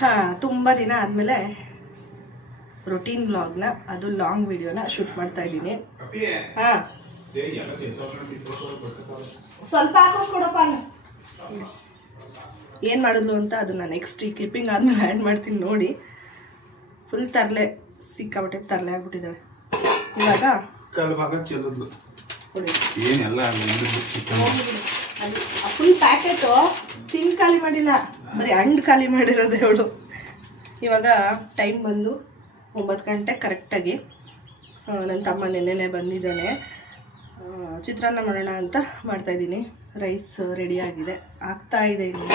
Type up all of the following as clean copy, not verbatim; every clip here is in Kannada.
ಹಾಂ, ತುಂಬ ದಿನ ಆದಮೇಲೆ ರೊಟೀನ್ ವ್ಲಾಗ್ನ, ಅದು ಲಾಂಗ್ ವಿಡಿಯೋನ ಶೂಟ್ ಮಾಡ್ತಾ ಇದ್ದೀನಿ. ಹಾಂ, ಸ್ವಲ್ಪ ಹಾಕೊಂಡು ಕೊಡಪ್ಪ. ಏನು ಮಾಡಿದ್ಲು ಅಂತ ಅದನ್ನು ನೆಕ್ಸ್ಟ್ ಈ ಕ್ಲಿಪ್ಪಿಂಗ್ ಆದಮೇಲೆ ಆ್ಯಡ್ ಮಾಡ್ತೀನಿ ನೋಡಿ. ಫುಲ್ ತರಲೆ, ಸಿಕ್ಕಾಬಟ್ಟೆ ತರಲೆ ಆಗ್ಬಿಟ್ಟಿದ್ದಾಳೆ. ಇವಾಗ ಫುಲ್ ಪ್ಯಾಕೆಟು ತಿಂದು ಖಾಲಿ ಮಾಡಿಲ್ಲ, ಬರೀ ಹಣ್ಣು ಖಾಲಿ ಮಾಡಿರೋದು ಅವಳು. ಇವಾಗ ಟೈಮ್ ಬಂದು 9 ಗಂಟೆ ಕರೆಕ್ಟಾಗಿ. ನನ್ನ ತಮ್ಮ ನೆನ್ನೆನೇ ಬಂದಿದ್ದಾನೆ. ಚಿತ್ರಾನ್ನ ಮಾಡೋಣ ಅಂತ ಮಾಡ್ತಾಯಿದ್ದೀನಿ. ರೈಸ್ ರೆಡಿಯಾಗಿದೆ, ಆಗ್ತಾಯಿದೆ, ಇನ್ನು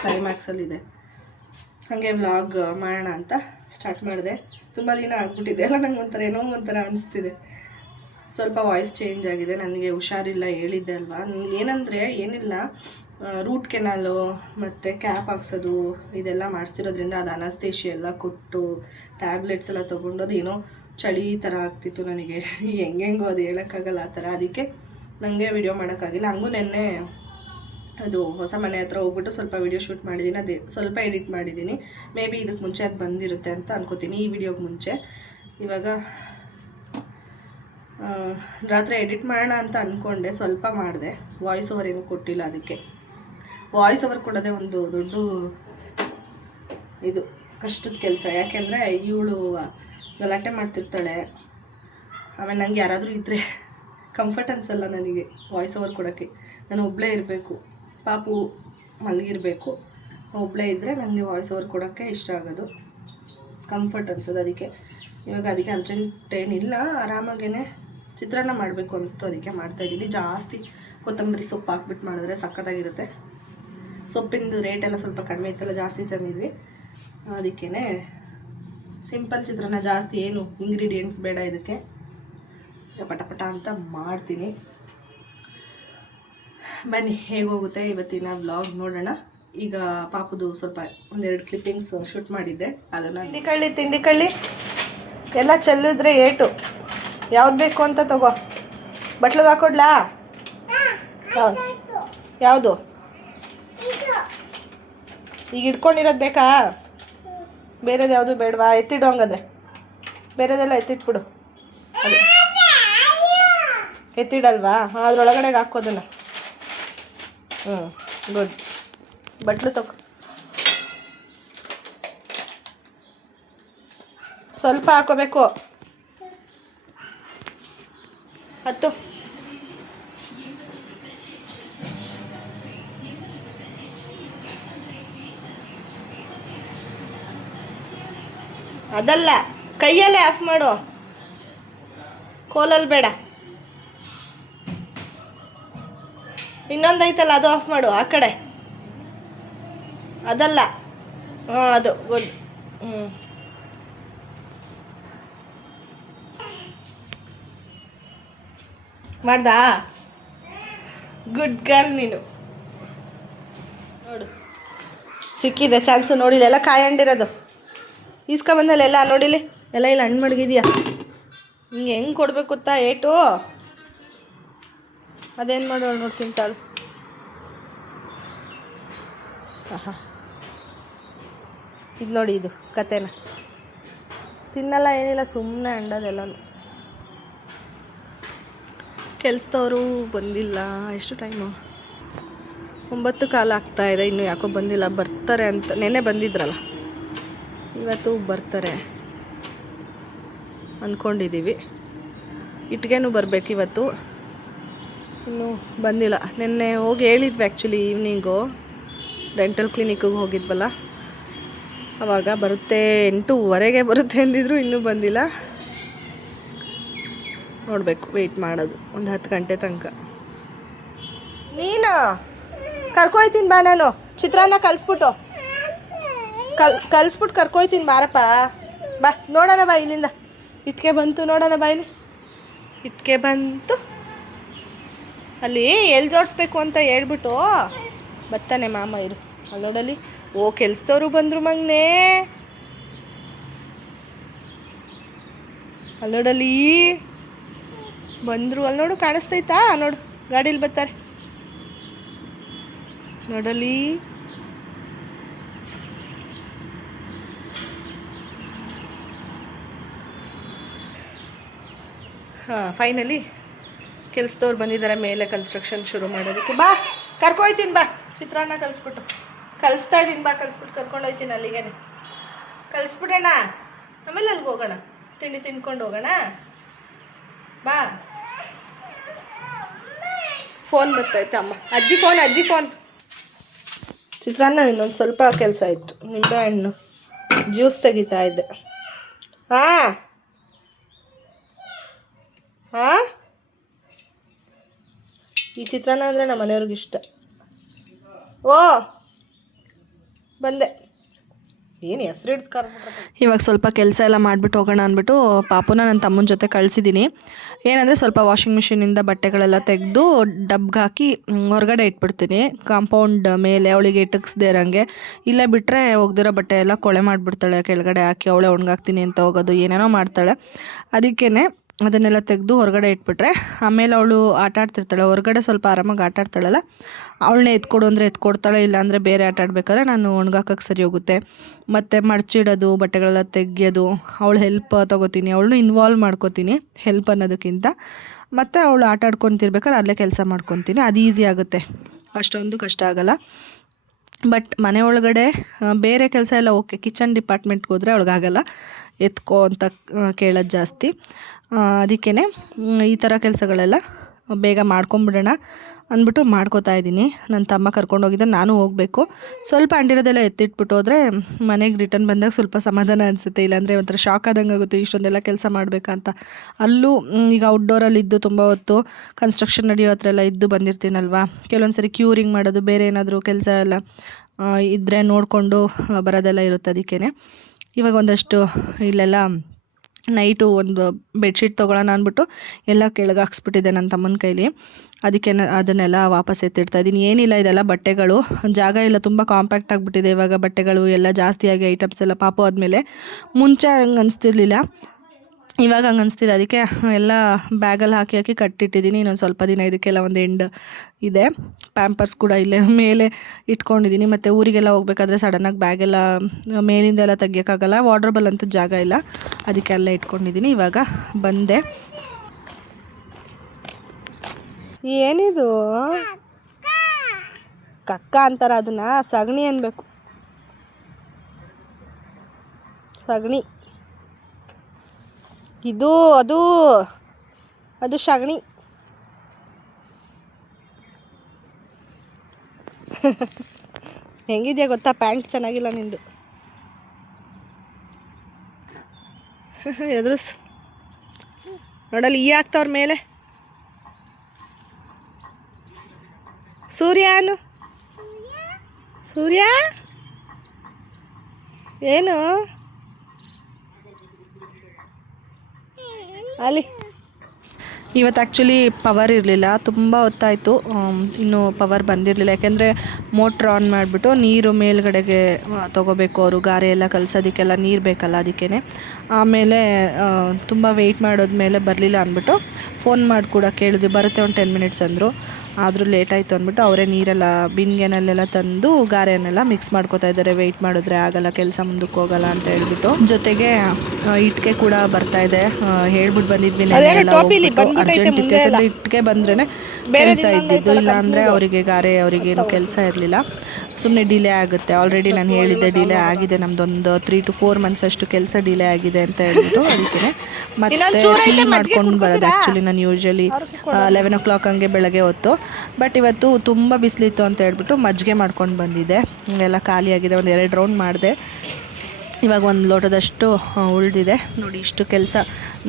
ಕ್ಲೈಮ್ಯಾಕ್ಸಲ್ಲಿದೆ. ಹಾಗೆ ವ್ಲಾಗ್ ಮಾಡೋಣ ಅಂತ ಸ್ಟಾರ್ಟ್ ಮಾಡಿದೆ. ತುಂಬ ದಿನ ಆಗ್ಬಿಟ್ಟಿದೆ ಎಲ್ಲ, ನಂಗೆ ಏನೋ ಒಂಥರ ಅನಿಸ್ತಿದೆ. ಸ್ವಲ್ಪ ವಾಯ್ಸ್ ಚೇಂಜ್ ಆಗಿದೆ, ನನಗೆ ಹುಷಾರಿಲ್ಲ, ಹೇಳಿದ್ದೆ ಅಲ್ವಾ. ಏನಂದರೆ ಏನಿಲ್ಲ, ರೂಟ್ ಕೆನಾಲು ಮತ್ತು ಕ್ಯಾಪ್ ಹಾಕ್ಸೋದು ಇದೆಲ್ಲ ಮಾಡಿಸ್ತಿರೋದ್ರಿಂದ ಅದು ಅನಸ್ತೇಶಿ ಎಲ್ಲ ಕೊಟ್ಟು ಟ್ಯಾಬ್ಲೆಟ್ಸ್ ಎಲ್ಲ ತೊಗೊಂಡೋದು ಏನೋ ಚಳಿ ಥರ ಆಗ್ತಿತ್ತು ನನಗೆ. ಹೆಂಗೆಂಗೋ ಅದು ಹೇಳೋಕ್ಕಾಗಲ್ಲ ಆ ಥರ. ಅದಕ್ಕೆ ನನಗೆ ವಿಡಿಯೋ ಮಾಡೋಕ್ಕಾಗಿಲ್ಲ. ಹಂಗೂ ನೆನ್ನೆ ಅದು ಹೊಸ ಮನೆ ಹತ್ರ ಹೋಗ್ಬಿಟ್ಟು ಸ್ವಲ್ಪ ವಿಡಿಯೋ ಶೂಟ್ ಮಾಡಿದ್ದೀನಿ, ಅದೇ ಸ್ವಲ್ಪ ಎಡಿಟ್ ಮಾಡಿದ್ದೀನಿ. ಮೇ ಬಿ ಇದಕ್ಕೆ ಮುಂಚೆ ಅದು ಬಂದಿರುತ್ತೆ ಅಂತ ಅನ್ಕೋತೀನಿ, ಈ ವಿಡಿಯೋಗೆ ಮುಂಚೆ. ಇವಾಗ ರಾತ್ರಿ ಎಡಿಟ್ ಮಾಡೋಣ ಅಂತ ಅಂದ್ಕೊಂಡೆ, ಸ್ವಲ್ಪ ಮಾಡಿದೆ. ವಾಯ್ಸ್ ಓವರ್ ಏನೂ ಕೊಟ್ಟಿಲ್ಲ. ಅದಕ್ಕೆ ವಾಯ್ಸ್ ಓವರ್ ಕೊಡೋದೇ ಒಂದು ದೊಡ್ಡ ಇದು ಕಷ್ಟದ ಕೆಲಸ. ಯಾಕೆಂದರೆ ಇವಳು ಗಲಾಟೆ ಮಾಡ್ತಿರ್ತಾಳೆ, ಆಮೇಲೆ ನನಗೆ ಯಾರಾದರೂ ಇದ್ದರೆ ಕಂಫರ್ಟ್ ಅನಿಸಲ್ಲ ನನಗೆ ವಾಯ್ಸ್ ಓವರ್ ಕೊಡೋಕ್ಕೆ. ನಾನು ಒಬ್ಬಳೇ ಇರಬೇಕು, ಪಾಪು ಮಲಗಿರಬೇಕು, ಒಬ್ಬಳೇ ಇದ್ದರೆ ನನಗೆ ವಾಯ್ಸ್ ಓವರ್ ಕೊಡೋಕ್ಕೆ ಇಷ್ಟ ಆಗೋದು, ಕಂಫರ್ಟ್ ಅನ್ಸೋದು. ಅದಕ್ಕೆ ಇವಾಗ ಅದಕ್ಕೆ ಅರ್ಜೆಂಟ್ ಏನಿಲ್ಲ, ಆರಾಮಾಗೇ ಚಿತ್ರಾನ್ನ ಮಾಡಬೇಕು ಅನಿಸ್ತು, ಅದಕ್ಕೆ ಮಾಡ್ತಾಯಿದ್ದೀನಿ. ಜಾಸ್ತಿ ಕೊತ್ತಂಬರಿ ಸೊಪ್ಪು ಹಾಕ್ಬಿಟ್ಟು ಮಾಡಿದ್ರೆ ಸಖತ್ತಾಗಿರುತ್ತೆ. ಸೊಪ್ಪಿಂದು ರೇಟೆಲ್ಲ ಸ್ವಲ್ಪ ಕಡಿಮೆ ಇತ್ತಲ್ಲ, ಜಾಸ್ತಿ ತಂದಿದ್ವಿ. ಅದಕ್ಕೇ ಸಿಂಪಲ್ ಚಿತ್ರಾನ್ನ, ಜಾಸ್ತಿ ಏನು ಇಂಗ್ರೀಡಿಯೆಂಟ್ಸ್ ಬೇಡ ಇದಕ್ಕೆ. ಪಟ ಅಂತ ಮಾಡ್ತೀನಿ. ಬನ್ನಿ ಹೇಗೋಗುತ್ತೆ ಇವತ್ತಿನ ವ್ಲಾಗ್ ನೋಡೋಣ. ಈಗ ಪಾಪುದು ಸ್ವಲ್ಪ ಒಂದೆರಡು ಕ್ಲಿಪ್ಪಿಂಗ್ಸ್ ಶೂಟ್ ಮಾಡಿದ್ದೆ, ಅದನ್ನು. ತಿಂಡಿ ಕಳ್ಳಿ ಎಲ್ಲ ಚೆಲ್ಲಿದ್ರೆ ಏಟು. ಯಾವ್ದು ಬೇಕು ಅಂತ ತಗೋ. ಬಟ್ಲಿಗೆ ಹಾಕೊಡ್ಲಾ? ಯಾವುದು? ಈಗ ಇಟ್ಕೊಂಡಿರೋದು ಬೇಕಾ? ಬೇರೆದು ಯಾವುದು ಬೇಡವಾ? ಎತ್ತಿಡು ಹಂಗಾದ್ರೆ. ಬೇರೆದೆಲ್ಲ ಎತ್ತಿಟ್ಬಿಡು. ಅದು ಎತ್ತಿಡಲ್ವಾ? ಹಾಂ, ಅದ್ರೊಳಗಡೆಗೆ ಹಾಕೋದನ್ನ. ಗುಡ್. ಬಟ್ಲು ತಗೋ. ಸ್ವಲ್ಪ ಹಾಕೋಬೇಕು. ಹತ್ತು. ಅದಲ್ಲ, ಕೈಯಲ್ಲೇ ಆಫ್ ಮಾಡು, ಕೋಲಲ್ಲಿ ಬೇಡ. ಇನ್ನೊಂದು ಐತಲ್ಲ, ಅದು ಆಫ್ ಮಾಡು ಆ ಕಡೆ. ಅದಲ್ಲ, ಹಾಂ ಅದು ಗುಡ್. ಮಾಡ್ದಾ? ಗುಡ್ ಗರ್ಲ್ ನೀನು. ನೋಡು, ಸಿಕ್ಕಿದೆ ಚಾನ್ಸು. ನೋಡಿಲ್ಲ, ಎಲ್ಲ ಕಾಯಿ ಹಂಡಿರೋದು ಈಸ್ಕೊಂಬಂದಲ್ಲ ಎಲ್ಲ. ನೋಡಿಲಿ, ಎಲ್ಲ ಇಲ್ಲ ಹಣ್ಣು ಮಡಗಿದ್ಯಾ. ಹಿಂಗೆ ಹೆಂಗೆ ಕೊಡ್ಬೇಕು ಗೊತ್ತಾ ಏಟು? ಅದೇನು ಮಾಡೋಳು ನೋಡ್ತೀನಿ ತಾಳು. ಆಹಾ, ಇದು ನೋಡಿ, ಇದು ಕತೆನ ತಿನ್ನಲ್ಲ, ಏನಿಲ್ಲ, ಸುಮ್ಮನೆ ಅಂಡೋದೆಲ್ಲನೂ. ಕೆಲಸದವರು ಬಂದಿಲ್ಲ. ಎಷ್ಟು ಟೈಮು? 9:15 ಆಗ್ತಾಯಿದೆ. ಇನ್ನೂ ಯಾಕೋ ಬಂದಿಲ್ಲ. ಬರ್ತಾರೆ ಅಂತ ನೆನ್ನೆ ಬಂದಿದ್ರಲ್ಲ, ಇವತ್ತು ಬರ್ತಾರೆ ಅಂದ್ಕೊಂಡಿದ್ದೀವಿ. ಇಟ್ಗೆನೂ ಬರಬೇಕು ಇವತ್ತು, ಇನ್ನೂ ಬಂದಿಲ್ಲ. ನೆನ್ನೆ ಹೋಗಿ ಹೇಳಿದ್ವಿ ಆ್ಯಕ್ಚುಲಿ ಈವ್ನಿಂಗು, ಡೆಂಟಲ್ ಕ್ಲಿನಿಕ್ಕಿಗೆ ಹೋಗಿದ್ವಲ್ಲ, ಆವಾಗ ಬರುತ್ತೆ 8:15 ಬರುತ್ತೆ ಅಂದಿದ್ರು, ಇನ್ನೂ ಬಂದಿಲ್ಲ. ನೋಡಬೇಕು, ವೆಯ್ಟ್ ಮಾಡೋದು ಒಂದು 10 ಗಂಟೆ ತನಕ. ನೀನು ಕರ್ಕೊಯ್ತೀನಿ ಬಾ, ನಾನು ಚಿತ್ರಾನ್ನ ಕಲಿಸ್ಬಿಟ್ಟು ಕರ್ಕೊಯ್ತೀನಿ ಬಾರಪ್ಪ. ಬಾ ನೋಡೋಣ, ಬಾ ಇಲ್ಲಿಂದ. ಇಟ್ಕೆ ಬಂತು ನೋಡೋಣ, ಬಾ ಇಲ್ಲಿ ಇಟ್ಕೆ ಬಂತು. ಅಲ್ಲಿ ಎಲ್ಲಿ ಜೋಡಿಸ್ಬೇಕು ಅಂತ ಹೇಳ್ಬಿಟ್ಟು ಬರ್ತಾನೆ ಮಾಮ. ಇರು ಅಲ್ಲಿ ನೋಡಲಿ. ಓ, ಕೆಲ್ಸದವರು ಬಂದರು ಮಗನೇ. ಅಲ್ಲಿ ನೋಡಲಿ ಬಂದರು. ಅಲ್ಲಿ ನೋಡು, ಕಾಣಿಸ್ತೈತಾ? ನೋಡು, ಗಾಡೀಲಿ ಬರ್ತಾರೆ ನೋಡಲಿ. ಫೈನಲಿ ಕೆಲಸದವ್ರು ಬಂದಿದ್ದಾರೆ ಮೇಲೆ ಕನ್ಸ್ಟ್ರಕ್ಷನ್ ಶುರು ಮಾಡೋದಕ್ಕೆ. ಬಾ ಕರ್ಕೊಯ್ತೀನಿ, ಬಾ ಚಿತ್ರಾನ್ನ ಕಲಿಸ್ತಾ ಇದ್ದೀನಿ, ಬಾ ಕಲಿಸ್ಬಿಟ್ಟು ಕರ್ಕೊಂಡೋಗ್ತೀನಿ ಅಲ್ಲಿಗೇನೆ. ಕಲಿಸ್ಬಿಡೋಣ, ಆಮೇಲೆ ಅಲ್ಲಿಗೆ ಹೋಗೋಣ, ತಿಂಡಿ ತಿನ್ಕೊಂಡು ಹೋಗೋಣ. ಬಾ. ಫೋನ್ ಬರ್ತೈತೆ ಅಮ್ಮ, ಅಜ್ಜಿ ಫೋನ್. ಚಿತ್ರಾನ್ನ ಇನ್ನೊಂದು ಸ್ವಲ್ಪ ಕೆಲಸ ಇತ್ತು, ನಿಂಬೆಹಣ್ಣು ಜ್ಯೂಸ್ ತೆಗಿತಾ ಇದ್ದೆ. ಹಾಂ ಈ ಚಿತ್ರಾನ್ನ ಅಂದರೆ ನಮ್ಮ ಮನೆಯವ್ರಿಗೆ ಇಷ್ಟ. ಓ ಬಂದೆ, ಏನು ಹೆಸ್ರು ಹಿಡ್ದು ಇವಾಗ ಸ್ವಲ್ಪ ಕೆಲಸ ಎಲ್ಲ ಮಾಡಿಬಿಟ್ಟು ಹೋಗೋಣ ಅಂದ್ಬಿಟ್ಟು ಪಾಪುನ ನನ್ನ ತಮ್ಮನ ಜೊತೆ ಕಳಿಸಿದ್ದೀನಿ. ಏನಂದರೆ ಸ್ವಲ್ಪ ವಾಷಿಂಗ್ ಮಿಷಿನಿಂದ ಬಟ್ಟೆಗಳೆಲ್ಲ ತೆಗೆದು ಡಬ್ಗೆ ಹಾಕಿ ಹೊರಗಡೆ ಇಟ್ಬಿಡ್ತೀನಿ, ಕಾಂಪೌಂಡ್ ಮೇಲೆ ಅವಳಿಗೆ ಇಟಕ್ಸ್ದೇ ಇರೋಂಗೆ. ಇಲ್ಲೇ ಬಿಟ್ಟರೆ ಹೋಗ್ದಿರೋ ಬಟ್ಟೆ ಎಲ್ಲ ಕೊಳೆ ಮಾಡಿಬಿಡ್ತಾಳೆ, ಕೆಳಗಡೆ ಹಾಕಿ ಅವಳೇ ಒಣಗಾಕ್ತೀನಿ ಅಂತ ಹೋಗೋದು, ಏನೇನೋ ಮಾಡ್ತಾಳೆ. ಅದಕ್ಕೇ ಅದನ್ನೆಲ್ಲ ತೆಗೆದು ಹೊರಗಡೆ ಇಟ್ಬಿಟ್ರೆ ಆಮೇಲೆ ಅವಳು ಆಟ ಆಡ್ತಿರ್ತಾಳೆ. ಹೊರಗಡೆ ಸ್ವಲ್ಪ ಆರಾಮಾಗಿ ಆಟ ಆಡ್ತಾಳಲ್ಲ, ಅವಳನ್ನೇ ಎತ್ಕೊಡು ಅಂದರೆ ಎತ್ಕೊಡ್ತಾಳೆ, ಇಲ್ಲಾಂದರೆ ಬೇರೆ ಆಟ ಆಡ್ಬೇಕಾದ್ರೆ ನಾನು ಒಣಗಾಕಕ್ಕೆ ಸರಿ ಹೋಗುತ್ತೆ. ಮತ್ತು ಮಡ್ಚಿಡೋದು, ಬಟ್ಟೆಗಳೆಲ್ಲ ತೆಗಿಯೋದು, ಅವಳು ಹೆಲ್ಪ್ ತೊಗೋತೀನಿ, ಅವಳನ್ನೂ ಇನ್ವಾಲ್ವ್ ಮಾಡ್ಕೋತೀನಿ ಹೆಲ್ಪ್ ಅನ್ನೋದಕ್ಕಿಂತ. ಮತ್ತು ಅವಳು ಆಟ ಆಡ್ಕೊತಿರ್ಬೇಕಾದ್ರೆ ಅಲ್ಲೇ ಕೆಲಸ ಮಾಡ್ಕೊತೀನಿ, ಅದು ಈಸಿ ಆಗುತ್ತೆ, ಅಷ್ಟೊಂದು ಕಷ್ಟ ಆಗೋಲ್ಲ. ಬಟ್ ಮನೆ ಒಳಗಡೆ ಬೇರೆ ಕೆಲಸ ಎಲ್ಲ ಓಕೆ, ಕಿಚನ್ ಡಿಪಾರ್ಟ್ಮೆಂಟ್ಗೆ ಹೋದರೆ ಅವಳಿಗಾಗಲ್ಲ, ಎತ್ಕೋ ಅಂತ ಕೇಳೋದು ಜಾಸ್ತಿ. ಅದಕ್ಕೇ ಈ ಥರ ಕೆಲಸಗಳೆಲ್ಲ ಬೇಗ ಮಾಡ್ಕೊಂಬಿಡೋಣ ಅಂದ್ಬಿಟ್ಟು ಮಾಡ್ಕೋತಾ ಇದ್ದೀನಿ. ನನ್ನ ತಮ್ಮ ಕರ್ಕೊಂಡೋಗಿದ್ದೆ, ನಾನು ಹೋಗಬೇಕು. ಸ್ವಲ್ಪ ಅಂಟಿರೋದೆಲ್ಲ ಎತ್ತಿಟ್ಬಿಟ್ಟು ಹೋದರೆ ಮನೆಗೆ ರಿಟರ್ನ್ ಬಂದಾಗ ಸ್ವಲ್ಪ ಸಮಾಧಾನ ಅನಿಸುತ್ತೆ, ಇಲ್ಲಾಂದರೆ ಒಂಥರ ಶಾಕ್ ಆದಂಗೆ ಆಗುತ್ತೆ, ಇಷ್ಟೊಂದೆಲ್ಲ ಕೆಲಸ ಮಾಡಬೇಕಂತ. ಅಲ್ಲೂ ಈಗ ಔಟ್ಡೋರಲ್ಲಿ ಇದ್ದು ತುಂಬ ಹೊತ್ತು ಕನ್ಸ್ಟ್ರಕ್ಷನ್ ನಡೆಯೋ ಹತ್ರ ಎಲ್ಲ ಇದ್ದು ಬಂದಿರ್ತೀನಲ್ವ, ಕೆಲವೊಂದು ಸರಿ ಕ್ಯೂರಿಂಗ್ ಮಾಡೋದು, ಬೇರೆ ಏನಾದರೂ ಕೆಲಸ ಎಲ್ಲ ಇದ್ದರೆ ನೋಡಿಕೊಂಡು ಬರೋದೆಲ್ಲ ಇರುತ್ತೆ. ಅದಕ್ಕೇ ಇವಾಗ ಒಂದಷ್ಟು ಇಲ್ಲೆಲ್ಲ ನೈಟು ಒಂದು ಬೆಡ್ಶೀಟ್ ತೊಗೊಳ್ಳೋಣ ಅಂದ್ಬಿಟ್ಟು ಎಲ್ಲ ಕೆಳಗೆ ಹಾಕ್ಸ್ಬಿಟ್ಟಿದ್ದೆ ನನ್ನ ತಮ್ಮನ ಕೈಲಿ. ಅದಕ್ಕೆ ಅದನ್ನೆಲ್ಲ ವಾಪಸ್ ಎತ್ತಿಡ್ತಾಯಿದ್ದೀನಿ. ಏನಿಲ್ಲ, ಇದೆಲ್ಲ ಬಟ್ಟೆಗಳು, ಜಾಗ ಇಲ್ಲ, ತುಂಬ ಕಾಂಪ್ಯಾಕ್ಟ್ ಆಗಿಬಿಟ್ಟಿದೆ ಇವಾಗ ಬಟ್ಟೆಗಳು ಎಲ್ಲ ಜಾಸ್ತಿಯಾಗಿ, ಐಟಮ್ಸ್ ಎಲ್ಲ ಪಾಪು ಆದಮೇಲೆ. ಮುಂಚೆ ಹಂಗೆ ಅನಿಸ್ತಿರ್ಲಿಲ್ಲ, ಇವಾಗ ಹಂಗೆ ಅನಿಸ್ತಿದೆ. ಅದಕ್ಕೆ ಎಲ್ಲ ಬ್ಯಾಗಲ್ಲಿ ಹಾಕಿ ಕಟ್ಟಿಟ್ಟಿದ್ದೀನಿ. ಇನ್ನೊಂದು ಸ್ವಲ್ಪ ದಿನ ಇದಕ್ಕೆಲ್ಲ ಒಂದು ಎಂಡ್ ಇದೆ. ಪ್ಯಾಂಪರ್ಸ್ ಕೂಡ ಇಲ್ಲೇ ಮೇಲೆ ಇಟ್ಕೊಂಡಿದ್ದೀನಿ. ಮತ್ತು ಊರಿಗೆಲ್ಲ ಹೋಗ್ಬೇಕಾದ್ರೆ ಸಡನ್ನಾಗಿ ಬ್ಯಾಗೆಲ್ಲ ಮೇಲಿಂದೆಲ್ಲ ತೆಗಿಯೋಕ್ಕಾಗಲ್ಲ, ವಾರ್ಡ್ರೋಬಲ್ ಅಂತೂ ಜಾಗ ಇಲ್ಲ, ಅದಕ್ಕೆ ಎಲ್ಲ ಇಟ್ಕೊಂಡಿದ್ದೀನಿ. ಇವಾಗ ಬಂದೆ. ಏನಿದು ಕಕ್ಕ ಅಂತಾರೆ ಅದನ್ನು, ಸಗಣಿ ಅನ್ಬೇಕು, ಸಗಣಿ. ಇದು ಅದು ಸಗಣಿ. ಹೆಂಗಿದೆಯಾ ಗೊತ್ತಾ, ಪ್ಯಾಂಟ್ ಚೆನ್ನಾಗಿಲ್ಲ ನಿಂದು. ಎದುರಿಸ್ ನೋಡಲ್ಲಿ ಈ ಆಗ್ತಾವ್ರ ಮೇಲೆ. ಸೂರ್ಯ ಏನು ಅಲ್ಲಿ ಇವತ್ತು ಆ್ಯಕ್ಚುಲಿ ಪವರ್ ಇರಲಿಲ್ಲ, ತುಂಬ ಹೊತ್ತಾಯಿತು, ಇನ್ನೂ ಪವರ್ ಬಂದಿರಲಿಲ್ಲ. ಯಾಕೆಂದರೆ ಮೋಟ್ರ್ ಆನ್ ಮಾಡಿಬಿಟ್ಟು ನೀರು ಮೇಲ್ಗಡೆಗೆ ತೊಗೋಬೇಕು, ಅವರು ಗಾರೆ ಎಲ್ಲ ಕಲಸೋದಕ್ಕೆಲ್ಲ ನೀರು ಬೇಕಲ್ಲ, ಅದಕ್ಕೇ. ಆಮೇಲೆ ತುಂಬ ವೆಯ್ಟ್ ಮಾಡೋದ್ಮೇಲೆ ಬರಲಿಲ್ಲ ಅಂದ್ಬಿಟ್ಟು ಫೋನ್ ಮಾಡಿ ಕೂಡ ಕೇಳಿದ್ವಿ, ಬರುತ್ತೆ ಒಂದು 10 ಮಿನಿಟ್ಸ್ ಅಂದರು. ಆದರೂ ಲೇಟ್ ಆಯಿತು ಅಂದ್ಬಿಟ್ಟು ಅವರೇ ನೀರೆಲ್ಲ ಬಿನ್ಗೆನಲ್ಲೆಲ್ಲ ತಂದು ಗಾರೆಯನ್ನೆಲ್ಲ ಮಿಕ್ಸ್ ಮಾಡ್ಕೋತಾ ಇದ್ದಾರೆ. ವೆಯ್ಟ್ ಮಾಡಿದ್ರೆ ಆಗಲ್ಲ, ಕೆಲಸ ಮುಂದಕ್ಕೆ ಹೋಗಲ್ಲ ಅಂತ ಹೇಳ್ಬಿಟ್ಟು. ಜೊತೆಗೆ ಇಟ್ಟಿಗೆ ಕೂಡ ಬರ್ತಾ ಇದೆ, ಹೇಳ್ಬಿಟ್ಟು ಬಂದಿದ್ವಿ, ಅರ್ಜೆಂಟ್ ಇತ್ತು. ಯಾಕಂದರೆ ಇಟ್ಟಿಗೆ ಬಂದ್ರೇ ಕೆಲಸ ಇದ್ದಿದ್ದು, ಇಲ್ಲ ಅಂದರೆ ಅವರಿಗೆ ಗಾರೆ ಅವರಿಗೇನು ಕೆಲಸ ಇರಲಿಲ್ಲ, ಸುಮ್ಮನೆ ಡಿಲೇ ಆಗುತ್ತೆ. ಆಲ್ರೆಡಿ ನಾನು ಹೇಳಿದ್ದೆ ಡಿಲೇ ಆಗಿದೆ, ನಮ್ಮದೊಂದು 3 to 4 months ಅಷ್ಟು ಕೆಲಸ ಡಿಲೇ ಆಗಿದೆ ಅಂತ ಹೇಳ್ಬಿಟ್ಟು. ಅದಕ್ಕೆ ಮತ್ತೆ ಟೀ ಮಾಡ್ಕೊಂಡು ಬರೋದು. ಆ್ಯಕ್ಚುಲಿ ನಾನು ಯೂಶ್ವಲಿ 11 o'clock ಹಂಗೆ ಬೆಳಗ್ಗೆ ಹೊತ್ತು, ಬಟ್ ಇವತ್ತು ತುಂಬ ಬಿಸಿಲಿತ್ತು ಅಂತ ಹೇಳ್ಬಿಟ್ಟು ಮಜ್ಜಿಗೆ ಮಾಡ್ಕೊಂಡು ಬಂದಿದ್ದೆ. ಎಲ್ಲ ಖಾಲಿಯಾಗಿದೆ, ಒಂದು 2 ರೌಂಡ್ ಮಾಡಿದೆ. ಇವಾಗ ಒಂದು ಲೋಟದಷ್ಟು ಉಳಿದಿದೆ ನೋಡಿ. ಇಷ್ಟು ಕೆಲಸ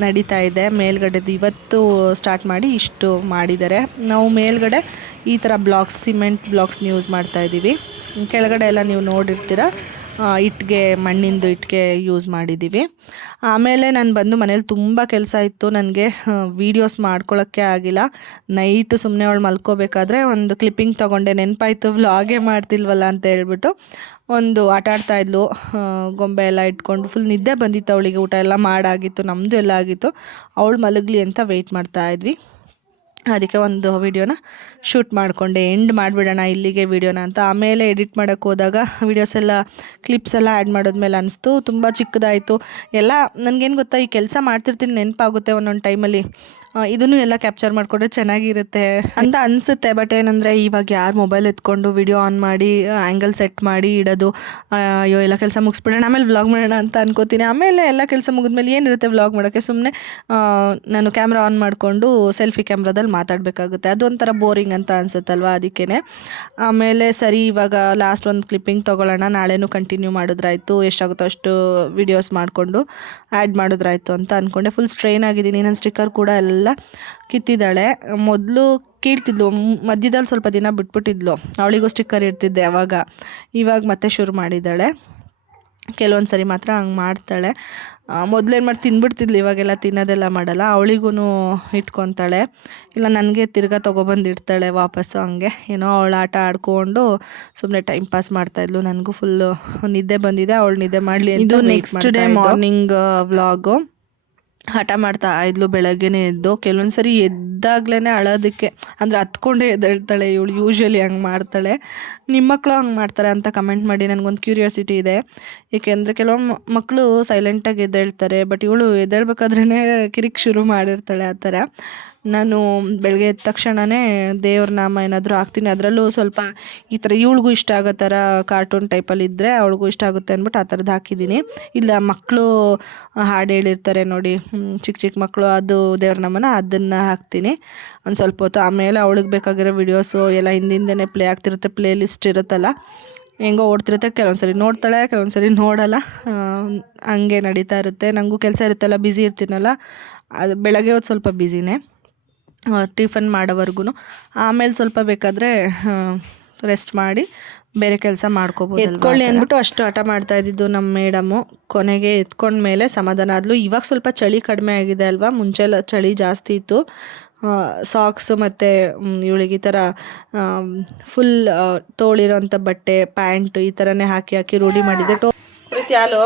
ನಡೀತಾ ಇದೆ ಮೇಲ್ಗಡೆದು. ಇವತ್ತು ಸ್ಟಾರ್ಟ್ ಮಾಡಿ ಇಷ್ಟು ಮಾಡಿದ್ದಾರೆ. ನಾವು ಮೇಲ್ಗಡೆ ಈ ಥರ ಬ್ಲಾಕ್ಸ್, ಸಿಮೆಂಟ್ ಬ್ಲಾಕ್ಸ್ನ ಯೂಸ್ ಮಾಡ್ತಾಯಿದ್ದೀವಿ. ಕೆಳಗಡೆ ಎಲ್ಲ ನೀವು ನೋಡಿರ್ತೀರ ಇಟ್ಟಿಗೆ, ಮಣ್ಣಿಂದು ಇಟ್ಟಿಗೆ ಯೂಸ್ ಮಾಡಿದ್ದೀವಿ. ಆಮೇಲೆ ನಾನು ಬಂದು ಮನೇಲಿ ತುಂಬ ಕೆಲಸ ಇತ್ತು, ನನಗೆ ವೀಡಿಯೋಸ್ ಮಾಡ್ಕೊಳ್ಳೋಕ್ಕೆ ಆಗಿಲ್ಲ. ನೈಟು ಸುಮ್ಮನೆ ಅವಳು ಮಲ್ಕೋಬೇಕಾದ್ರೆ ಒಂದು ಕ್ಲಿಪ್ಪಿಂಗ್ ತೊಗೊಂಡೆ, ನೆನಪಾಯಿತು ವ್ಲಾಗೇ ಮಾಡ್ತಿಲ್ವಲ್ಲ ಅಂತ ಹೇಳ್ಬಿಟ್ಟು. ಒಂದು ಆಟ ಆಡ್ತಾಯಿದ್ಲು, ಗೊಂಬೆ ಎಲ್ಲ ಇಟ್ಕೊಂಡು. ಫುಲ್ ನಿದ್ದೆ ಬಂದಿತ್ತು ಅವಳಿಗೆ, ಊಟ ಎಲ್ಲ ಮಾಡಾಗಿತ್ತು, ನಮ್ಮದು ಎಲ್ಲ ಆಗಿತ್ತು. ಅವಳು ಮಲಗಲಿ ಅಂತ ವೆಯ್ಟ್ ಮಾಡ್ತಾಯಿದ್ವಿ. ಅದಕ್ಕೆ ಒಂದು ವೀಡಿಯೋನ ಶೂಟ್ ಮಾಡಿಕೊಂಡೆ, ಎಂಡ್ ಮಾಡಿಬಿಡೋಣ ಇಲ್ಲಿಗೆ ವೀಡಿಯೋನ ಅಂತ. ಆಮೇಲೆ ಎಡಿಟ್ ಮಾಡೋಕ್ಕೆ ಹೋದಾಗ ವೀಡಿಯೋಸ್ ಎಲ್ಲ ಕ್ಲಿಪ್ಸ್ ಎಲ್ಲ ಆ್ಯಡ್ ಮಾಡಿದ್ಮೇಲೆ ಅನಿಸ್ತು ತುಂಬ ಚಿಕ್ಕದಾಯಿತು ಎಲ್ಲ. ನನಗೇನು ಗೊತ್ತಾ, ಈ ಕೆಲಸ ಮಾಡ್ತಿರ್ತೀನಿ ನೆನಪಾಗುತ್ತೆ ಒಂದೊಂದು ಟೈಮಲ್ಲಿ, ಇದನ್ನು ಎಲ್ಲ ಕ್ಯಾಪ್ಚರ್ ಮಾಡಿಕೊಂಡ್ರೆ ಚೆನ್ನಾಗಿರುತ್ತೆ ಅಂತ ಅನಿಸುತ್ತೆ. ಬಟ್ ಏನಂದರೆ ಇವಾಗ ಯಾರು ಮೊಬೈಲ್ ಎತ್ಕೊಂಡು ವಿಡಿಯೋ ಆನ್ ಮಾಡಿ ಆ್ಯಂಗಲ್ ಸೆಟ್ ಮಾಡಿ ಇಡೋದು, ಅಯ್ಯೋ ಎಲ್ಲ ಕೆಲಸ ಮುಗಿಸ್ಬಿಡೋಣ ಆಮೇಲೆ ವ್ಲಾಗ್ ಮಾಡೋಣ ಅಂತ ಅನ್ಕೋತೀನಿ. ಆಮೇಲೆ ಎಲ್ಲ ಕೆಲಸ ಮುಗಿದ್ಮೇಲೆ ಏನಿರುತ್ತೆ ವ್ಲಾಗ್ ಮಾಡೋಕ್ಕೆ, ಸುಮ್ಮನೆ ನಾನು ಕ್ಯಾಮ್ರಾ ಆನ್ ಮಾಡಿಕೊಂಡು ಸೆಲ್ಫಿ ಕ್ಯಾಮ್ರಾದಲ್ಲಿ ಮಾತಾಡಬೇಕಾಗುತ್ತೆ, ಅದೊಂಥರ ಬೋರಿಂಗ್ ಅಂತ ಅನಿಸುತ್ತಲ್ವ. ಅದಕ್ಕೇ ಆಮೇಲೆ ಸರಿ ಇವಾಗ ಲಾಸ್ಟ್ ಒಂದು ಕ್ಲಿಪ್ಪಿಂಗ್ ತೊಗೊಳ್ಳೋಣ, ನಾಳೆನೂ ಕಂಟಿನ್ಯೂ ಮಾಡಿದ್ರಾಯ್ತು, ಎಷ್ಟಾಗುತ್ತೋ ಅಷ್ಟು ವೀಡಿಯೋಸ್ ಮಾಡಿಕೊಂಡು ಆ್ಯಡ್ ಮಾಡಿದ್ರಾಯ್ತು ಅಂತ ಅಂದ್ಕೊಂಡೆ. ಫುಲ್ ಸ್ಟ್ರೈನ್ ಆಗಿದ್ದೀನಿ. ನನ್ನ ಸ್ಟಿಕ್ಕರ್ ಕೂಡ ಎಲ್ಲ ಕಿತ್ತಿದ್ದಾಳೆ. ಮೊದಲು ಕೀಳ್ತಿದ್ಲು, ಮಧ್ಯದಲ್ಲಿ ಸ್ವಲ್ಪ ದಿನ ಬಿಟ್ಬಿಟ್ಟಿದ್ಲು, ಅವಳಿಗೂ ಸ್ಟಿಕ್ಕರ್ ಇರ್ತಿದ್ದೆ ಅವಾಗ. ಇವಾಗ ಮತ್ತೆ ಶುರು ಮಾಡಿದ್ದಾಳೆ, ಕೆಲವೊಂದು ಸರಿ ಮಾತ್ರ ಹಂಗೆ ಮಾಡ್ತಾಳೆ. ಮೊದಲೇನು ಮಾಡಿ ತಿಂದ್ಬಿಡ್ತಿದ್ಲು, ಇವಾಗೆಲ್ಲ ತಿನ್ನೋದೆಲ್ಲ ಮಾಡಲ್ಲ. ಅವಳಿಗೂ ಇಟ್ಕೊತಾಳೆ, ಇಲ್ಲ ನನಗೆ ತಿರ್ಗಾ ತೊಗೊಬಂದಿಡ್ತಾಳೆ ವಾಪಸ್ಸು. ಹಂಗೆ ಏನೋ ಅವಳು ಆಟ ಆಡ್ಕೊಂಡು ಸುಮ್ಮನೆ ಟೈಮ್ ಪಾಸ್ ಮಾಡ್ತಾಯಿದ್ಲು. ನನಗೂ ಫುಲ್ಲು ನಿದ್ದೆ ಬಂದಿದೆ, ಅವಳು ನಿದ್ದೆ ಮಾಡಲಿ. ಇದು ನೆಕ್ಸ್ಟ್ ಡೇ ಮಾರ್ನಿಂಗ್ ವ್ಲಾಗು. ಹಠ ಮಾಡ್ತಾ ಇದ್ಲು ಬೆಳಗ್ಗೆನೇ ಎದ್ದು. ಕೆಲವೊಂದು ಸರಿ ಎದ್ದಾಗ್ಲೇ ಅಳೋದಕ್ಕೆ, ಅಂದರೆ ಹತ್ಕೊಂಡೇ ಎದ್ದೇಳ್ತಾಳೆ ಇವಳು. ಯೂಶ್ವಲಿ ಹಂಗೆ ಮಾಡ್ತಾಳೆ. ನಿಮ್ಮ ಮಕ್ಕಳು ಹಂಗೆ ಮಾಡ್ತಾರೆ ಅಂತ ಕಮೆಂಟ್ ಮಾಡಿ, ನನಗೊಂದು ಕ್ಯೂರಿಯಾಸಿಟಿ ಇದೆ. ಏಕೆಂದರೆ ಕೆಲವೊಮ್ಮೆ ಮಕ್ಕಳು ಸೈಲೆಂಟಾಗಿ ಎದ್ದೇಳ್ತಾರೆ, ಬಟ್ ಇವಳು ಎದ್ದೇಳ್ಬೇಕಾದ್ರೇ ಕಿರಿಕ್ ಶುರು ಮಾಡಿರ್ತಾಳೆ ಆ ಥರ. ನಾನು ಬೆಳಗ್ಗೆ ಎದ್ದ ತಕ್ಷಣವೇ ದೇವ್ರ ನಾಮ ಏನಾದರೂ ಹಾಕ್ತೀನಿ, ಅದರಲ್ಲೂ ಸ್ವಲ್ಪ ಈ ಥರ ಇವಳಿಗೂ ಇಷ್ಟ ಆಗೋ ಥರ ಕಾರ್ಟೂನ್ ಟೈಪಲ್ಲಿ ಇದ್ದರೆ ಅವಳಿಗೂ ಇಷ್ಟ ಆಗುತ್ತೆ ಅಂದ್ಬಿಟ್ಟು ಆ ಥರದ್ದು ಹಾಕಿದ್ದೀನಿ. ಇಲ್ಲ ಮಕ್ಕಳು ಹಾಡು ಹೇಳಿರ್ತಾರೆ ನೋಡಿ, ಚಿಕ್ಕ ಚಿಕ್ಕ ಮಕ್ಕಳು, ಅದು ದೇವ್ರ ನಾಮನ ಅದನ್ನು ಹಾಕ್ತೀನಿ ಒಂದು ಸ್ವಲ್ಪ ಹೊತ್ತು. ಆಮೇಲೆ ಅವಳಿಗೆ ಬೇಕಾಗಿರೋ ವೀಡಿಯೋಸು ಎಲ್ಲ ಹಿಂದಿಂದನೇ ಪ್ಲೇ ಆಗ್ತಿರುತ್ತೆ, ಪ್ಲೇ ಲಿಸ್ಟ್ ಇರುತ್ತಲ್ಲ, ಹೆಂಗೋ ಓಡ್ತಿರುತ್ತೆ. ಕೆಲವೊಂದು ಸರಿ ನೋಡ್ತಾಳೆ, ಕೆಲವೊಂದು ಸರಿ ನೋಡಲ್ಲ, ಹಂಗೆ ನಡೀತಾ ಇರುತ್ತೆ. ನನಗೂ ಕೆಲಸ ಇರುತ್ತಲ್ಲ, ಬ್ಯುಸಿ ಇರ್ತೀನಲ್ಲ, ಅದು ಬೆಳಗ್ಗೆ ಹೊತ್ತು ಸ್ವಲ್ಪ ಬ್ಯುಸಿನೇ ಟಿಫನ್ ಮಾಡೋವರೆಗೂ. ಆಮೇಲೆ ಸ್ವಲ್ಪ ಬೇಕಾದರೆ ರೆಸ್ಟ್ ಮಾಡಿ ಬೇರೆ ಕೆಲಸ ಮಾಡ್ಕೋಬೋದು. ಎತ್ಕೊಳ್ಳಿ ಅಂದ್ಬಿಟ್ಟು ಅಷ್ಟು ಹಠ ಮಾಡ್ತಾ ಇದ್ದಿದ್ದು ನಮ್ಮ ಮೇಡಮು. ಕೊನೆಗೆ ಎತ್ಕೊಂಡ್ಮೇಲೆ ಸಮಾಧಾನ ಆದಲು. ಇವಾಗ ಸ್ವಲ್ಪ ಚಳಿ ಕಡಿಮೆ ಆಗಿದೆ ಅಲ್ವಾ, ಮುಂಚೆಲ್ಲ ಚಳಿ ಜಾಸ್ತಿ ಇತ್ತು. ಸಾಕ್ಸು ಮತ್ತು ಇವಳಿಗೆ ಈ ಥರ ಫುಲ್ ತೋಳಿರೋಂಥ ಬಟ್ಟೆ, ಪ್ಯಾಂಟು ಈ ಥರನೇ ಹಾಕಿ ಹಾಕಿ ರೂಢಿ ಮಾಡಿದ್ದೆ. ಪ್ರೀತಿ ಹಾಲು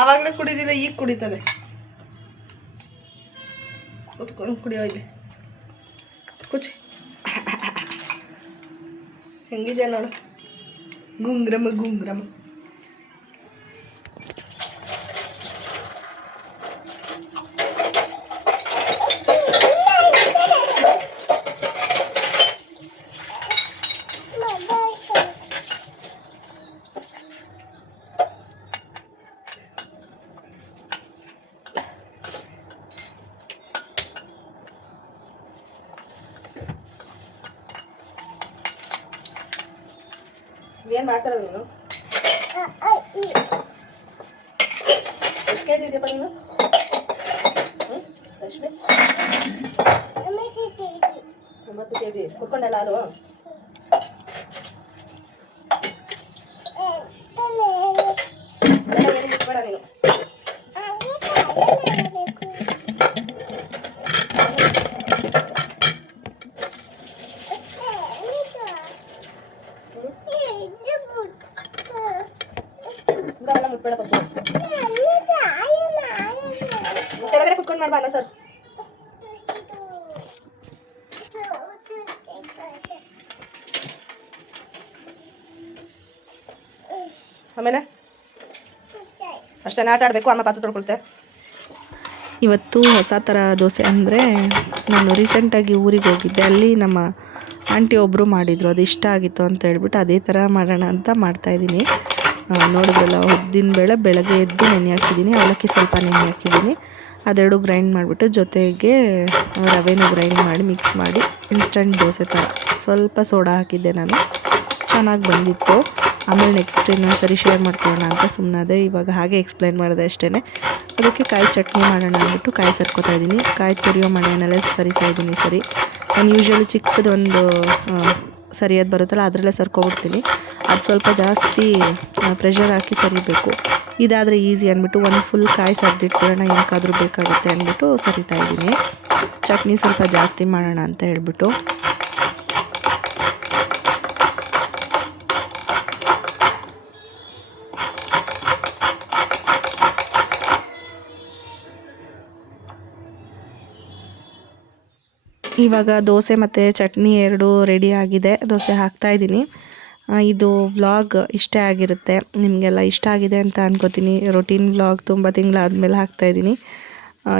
ಆವಾಗಲೇ ಕುಡಿದಿಲ್ಲ, ಈಗ ಕುಡಿತದೆ. ಕುತ್ಕೊಂಡು ಕುಡಿಯೋ ಇಲ್ಲಿ ಕುಚಿ. ಹೆಂಗಿದೆ ನೋಡು, ಗುಂಗ್ರಮ ಗುಂಗ್ರಮ. ಏನು ಮಾಡ್ತಾರ ನೀನು? ಎಷ್ಟು ಕೆ ಜಿ ಇದೆಯಪ್ಪ ನೀನು? ರಶ್ಮಿ 90 kg ಕುತ್ಕೊಂಡಲ್ಲ ಹಾಲು. ಏನು ಮುಟ್ಬೇಡ ನೀನು. ಮುಟ್ಬೇಡ ಪಪ್ಪು, ಕೆಳಗಡೆ ಕುತ್ಕೊಂಡು ಮಾಡ್ಬಾ ಅಲ್ಲ ಸರ್. ಆಮೇಲೆ ಅಷ್ಟೇ ಆಟ ಆಡಬೇಕು, ಅಮ್ಮ ಪಾತ್ರೆ ತೊಳ್ಕೊಳ್ತೆ. ಇವತ್ತು ಹೊಸ ಥರ ದೋಸೆ ಅಂದರೆ, ನಾನು ರೀಸೆಂಟಾಗಿ ಊರಿಗೆ ಹೋಗಿದ್ದೆ, ಅಲ್ಲಿ ನಮ್ಮ ಆಂಟಿ ಒಬ್ಬರು ಮಾಡಿದರು, ಅದು ಇಷ್ಟ ಆಗಿತ್ತು ಅಂತ ಹೇಳ್ಬಿಟ್ಟು ಅದೇ ಥರ ಮಾಡೋಣ ಅಂತ ಮಾಡ್ತಾಯಿದ್ದೀನಿ. ನೋಡಿದ್ರಲ್ಲ, ಉದ್ದಿನ ಬೇಳೆ ಬೆಳಗ್ಗೆ ಎದ್ದು ನೆನೆ ಹಾಕಿದ್ದೀನಿ, ಅವಲಕ್ಕಿ ಸ್ವಲ್ಪ ನೆನೆ ಹಾಕಿದ್ದೀನಿ, ಅದೆರಡು ಗ್ರೈಂಡ್ ಮಾಡಿಬಿಟ್ಟು ಜೊತೆಗೆ ರವೆನೂ ಗ್ರೈಂಡ್ ಮಾಡಿ ಮಿಕ್ಸ್ ಮಾಡಿ ಇನ್ಸ್ಟಂಟ್ ದೋಸೆ ಥರ ಸ್ವಲ್ಪ ಸೋಡಾ ಹಾಕಿದ್ದೆ ನಾನು, ಚೆನ್ನಾಗಿ ಬಂದಿತ್ತು. ಆಮೇಲೆ ನೆಕ್ಸ್ಟ್ ಇನ್ನೊಂದು ಸರಿ ಶೇರ್ ಮಾಡ್ಕೊಳ್ಳೋಣ ಅಂತ ಸುಮ್ಮನೆ ಇವಾಗ ಹಾಗೆ ಎಕ್ಸ್ಪ್ಲೈನ್ ಮಾಡಿದೆ ಅಷ್ಟೇ. ಅದಕ್ಕೆ ಕಾಯಿ ಚಟ್ನಿ ಮಾಡೋಣ ಅಂದ್ಬಿಟ್ಟು ಕಾಯಿ ಸರ್ಕೋತಾ ಇದ್ದೀನಿ, ಕಾಯಿ ತುರಿಯೋ ಮನೆಯಲ್ಲೇ ಸರಿತಾ ಇದ್ದೀನಿ. ಸರಿ, ನಾನು ಯೂಶ್ವಲಿ ಚಿಕ್ಕದೊಂದು ಸರಿಯಾದ ಬರುತ್ತಲ್ಲ ಅದರಲ್ಲೇ ಸರ್ಕೊಬಿಡ್ತೀನಿ, ಅದು ಸ್ವಲ್ಪ ಜಾಸ್ತಿ ಪ್ರೆಷರ್ ಹಾಕಿ ಸರಿಬೇಕು. ಇದಾದರೆ ಈಸಿ ಅಂದ್ಬಿಟ್ಟು ಒಂದು ಫುಲ್ ಕಾಯಿ ಸರಿದಿಟ್ಕೊಳ್ಳೋಣ, ಏನಕ್ಕಾದರೂ ಬೇಕಾಗುತ್ತೆ ಅಂದ್ಬಿಟ್ಟು ಸರಿತಾ ಇದ್ದೀನಿ. ಚಟ್ನಿ ಸ್ವಲ್ಪ ಜಾಸ್ತಿ ಮಾಡೋಣ ಅಂತ ಹೇಳ್ಬಿಟ್ಟು. ಇವಾಗ ದೋಸೆ ಮತ್ತು ಚಟ್ನಿ ಎರಡೂ ರೆಡಿ ಆಗಿದೆ. ದೋಸೆ ಹಾಕ್ತಾಯಿದ್ದೀನಿ. ಇದು ವ್ಲಾಗ್ ಇಷ್ಟೇ ಆಗಿರುತ್ತೆ. ನಿಮಗೆಲ್ಲ ಇಷ್ಟ ಆಗಿದೆ ಅಂತ ಅನ್ಕೋತೀನಿ. ರೊಟೀನ್ ವ್ಲಾಗ್ ತುಂಬ ತಿಂಗಳಾದಮೇಲೆ ಹಾಕ್ತಾಯಿದ್ದೀನಿ.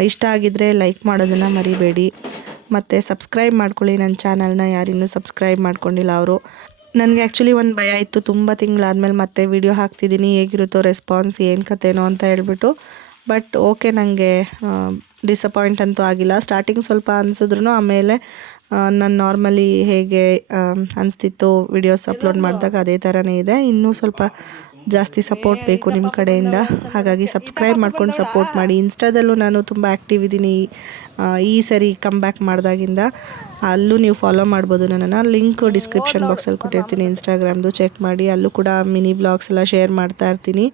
ಇಷ್ಟ ಆಗಿದ್ದರೆ ಲೈಕ್ ಮಾಡೋದನ್ನು ಮರಿಬೇಡಿ. ಮತ್ತು ಸಬ್ಸ್ಕ್ರೈಬ್ ಮಾಡ್ಕೊಳ್ಳಿ ನನ್ನ ಚಾನಲ್ನ. ಯಾರಿನ್ನೂ ಸಬ್ಸ್ಕ್ರೈಬ್ ಮಾಡ್ಕೊಂಡಿಲ್ಲ ಅವರು. ನನಗೆ ಆ್ಯಕ್ಚುಲಿ ಒಂದು ಭಯ ಇತ್ತು, ತುಂಬ ತಿಂಗಳಾದಮೇಲೆ ಮತ್ತೆ ವಿಡಿಯೋ ಹಾಕ್ತಿದ್ದೀನಿ, ಹೇಗಿರುತ್ತೋ ರೆಸ್ಪಾನ್ಸ್, ಏನು ಕಥೆನೋ ಅಂತ ಹೇಳ್ಬಿಟ್ಟು. ಬಟ್ ಓಕೆ, ನನಗೆ ಡಿಸಪಾಯಿಂಟ್ ಅಂತೂ ಆಗಿಲ್ಲ. ಸ್ಟಾರ್ಟಿಂಗ್ ಸ್ವಲ್ಪ ಅನಿಸಿದ್ರು ಆಮೇಲೆ ನಾನು ನಾರ್ಮಲಿ ಹೇಗೆ ಅನಿಸ್ತಿತ್ತು ವಿಡಿಯೋಸ್ ಅಪ್ಲೋಡ್ ಮಾಡಿದಾಗ ಅದೇ ಥರನೇ ಇದೆ. ಇನ್ನೂ ಸ್ವಲ್ಪ ಜಾಸ್ತಿ ಸಪೋರ್ಟ್ ಬೇಕು ನಿಮ್ಮ ಕಡೆಯಿಂದ. ಹಾಗಾಗಿ ಸಬ್ಸ್ಕ್ರೈಬ್ ಮಾಡ್ಕೊಂಡು ಸಪೋರ್ಟ್ ಮಾಡಿ. ಇನ್ಸ್ಟಾದಲ್ಲೂ ನಾನು ತುಂಬ ಆ್ಯಕ್ಟಿವ್ ಇದ್ದೀನಿ. ಈ ಸರಿ ಕಮ್ ಬ್ಯಾಕ್ ಮಾಡಿದಾಗಿಂದ ಅಲ್ಲೂ ನೀವು ಫಾಲೋ ಮಾಡ್ಬೋದು ನನ್ನನ್ನು. ಲಿಂಕ್ ಡಿಸ್ಕ್ರಿಪ್ಷನ್ ಬಾಕ್ಸಲ್ಲಿ ಕೊಟ್ಟಿರ್ತೀನಿ ಇನ್ಸ್ಟಾಗ್ರಾಮ್ದು, ಚೆಕ್ ಮಾಡಿ. ಅಲ್ಲೂ ಕೂಡ ಮಿನಿ ವ್ಲಾಗ್ಸ್ ಎಲ್ಲ ಶೇರ್ ಮಾಡ್ತಾ ಇರ್ತೀನಿ.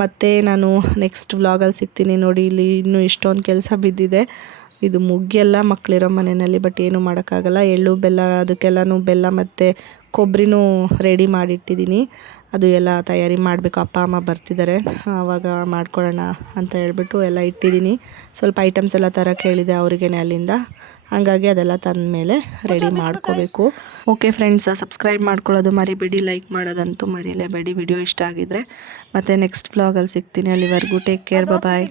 ಮತ್ತು ನಾನು ನೆಕ್ಸ್ಟ್ ವ್ಲಾಗಲ್ಲಿ ಸಿಗ್ತೀನಿ. ನೋಡಿ, ಇಲ್ಲಿ ಇನ್ನೂ ಇಷ್ಟೊಂದು ಕೆಲಸ ಬಿದ್ದಿದೆ. ಇದು ಮುಗ್ಗೆಲ್ಲ ಮಕ್ಕಳಿರೋ ಮನೆಯಲ್ಲಿ, ಬಟ್ ಏನೂ ಮಾಡೋಕ್ಕಾಗಲ್ಲ. ಎಳ್ಳು ಬೆಲ್ಲ ಅದಕ್ಕೆಲ್ಲನೂ ಬೆಲ್ಲ ಮತ್ತು ಕೊಬ್ಬರಿನೂ ರೆಡಿ ಮಾಡಿಟ್ಟಿದ್ದೀನಿ. ಅದು ಎಲ್ಲ ತಯಾರಿ ಮಾಡಬೇಕು. ಅಪ್ಪ ಅಮ್ಮ ಬರ್ತಿದ್ದಾರೆ, ಆವಾಗ ಮಾಡ್ಕೊಳ್ಳೋಣ ಅಂತ ಹೇಳ್ಬಿಟ್ಟು ಎಲ್ಲ ಇಟ್ಟಿದ್ದೀನಿ. ಸ್ವಲ್ಪ ಐಟಮ್ಸ್ ಎಲ್ಲ ತರಕ್ಕೆ ಹೇಳಿದೆ ಅವರಿಗೇನೆ ಅಲ್ಲಿಂದ. ಹಾಗಾಗಿ ಅದೆಲ್ಲ ತಂದ ಮೇಲೆ ರೆಡಿ ಮಾಡ್ಕೋಬೇಕು. ಓಕೆ ಫ್ರೆಂಡ್ಸ್, ಸಬ್ಸ್ಕ್ರೈಬ್ ಮಾಡ್ಕೊಳ್ಳೋದು ಮರಿಬೇಡಿ, ಲೈಕ್ ಮಾಡೋದಂತೂ ಮರಿಲೇಬೇಡಿ ವಿಡಿಯೋ ಇಷ್ಟ ಆಗಿದ್ರೆ. ಮತ್ತು ನೆಕ್ಸ್ಟ್ ವ್ಲಾಗಲ್ಲಿ ಸಿಗ್ತೀನಿ. ಅಲ್ಲಿವರೆಗೂ ಟೇಕ್ ಕೇರ್, ಬಾಯ್.